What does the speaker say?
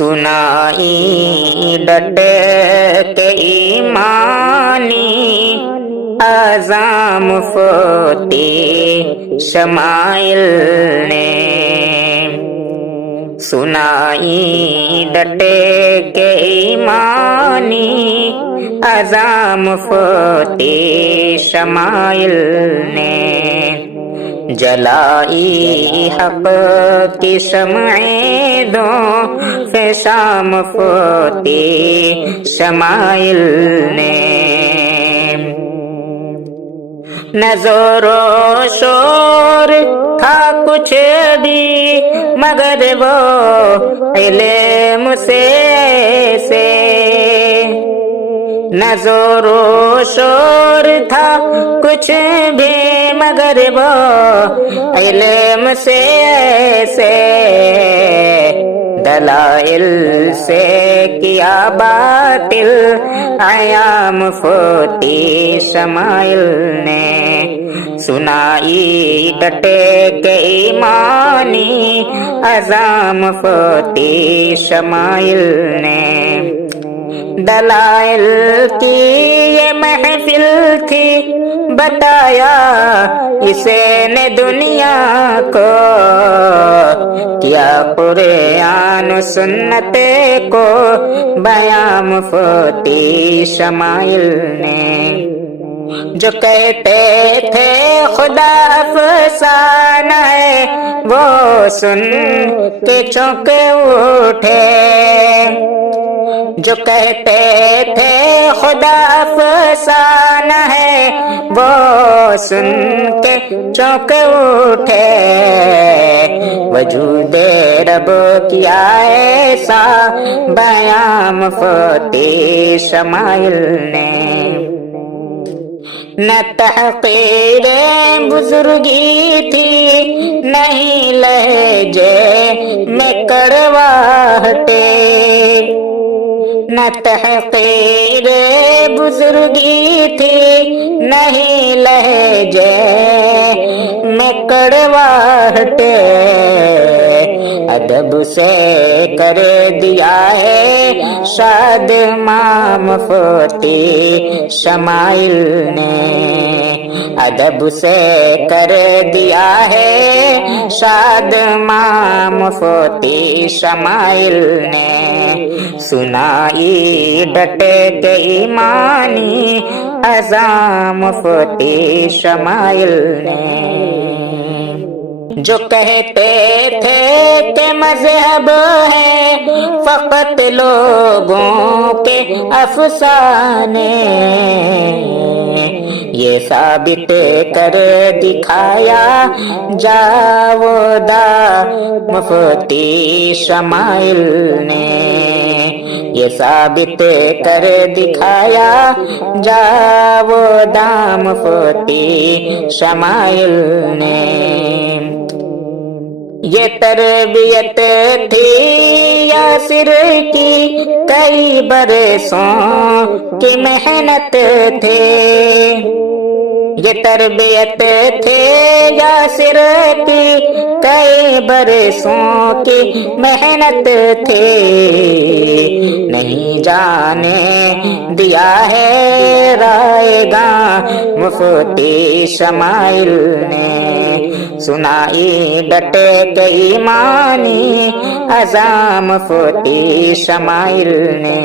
سنائی ڈٹ کے ایمانی اعظم مفتی شمائل نے، سنائی ڈٹ کے ایمانی اعظم مفتی شمائل نے، جلائی حق کی شمعیں دو فشاں مفتی شمائل نے، نہ زور و شور تھا کچھ بھی مگر وہ علم سے نہ زور و شور تھا کچھ بھی مگر وہ علم سے دلائل سے کیا باطل عیاں مفتی شمائل نے، سنائی ڈٹ کے ایمانی اعظم مفتی شمائل نے، دلائل کی یہ محفل تھی بتایا اسے نے دنیا کو، کیا قرآن سنت کو بیاں مفتی شمائل نے، جو کہتے تھے خدا افسانہ ہے وہ سن کے چونک اٹھے، جو کہتے تھے خدا افسانہ ہے وہ سن کے چونک اٹھے، وجود رب کیا ایسا بیاں مفتی شمائل نے، نہ تحقیر بزرگی تھی نہیں لہجے میں کڑواہٹے، نہ تحقیر بزرگی تھی نہیں لہجے میں کڑواہٹے، ادب سے کر دیا ہے شاد ماں مفتی شمائل نے، ادب سے کر دیا ہے شاد ماں مفتی شمائل نے، سنائی ڈٹ کے ایمانی اعظم مفتی شمائل نے، جو کہتے تھے کہ مذہب ہے فقط لوگوں کے افسانے، یہ ثابت کر دکھایا جاودہ مفتی شمائل نے، یہ ثابت کر دکھایا جاودہ مفتی شمائل نے، یہ تربیت تھی یاسر کی کئی برسوں کی محنت تھے، یہ تربیت تھے یاسر کی کئی برسوں کی محنت تھی، نہیں جانے دیا ہے رائے گاں مفتی شمائل نے، سنائی ڈٹ کے ایمانی اعظم مفتی شمائل نے،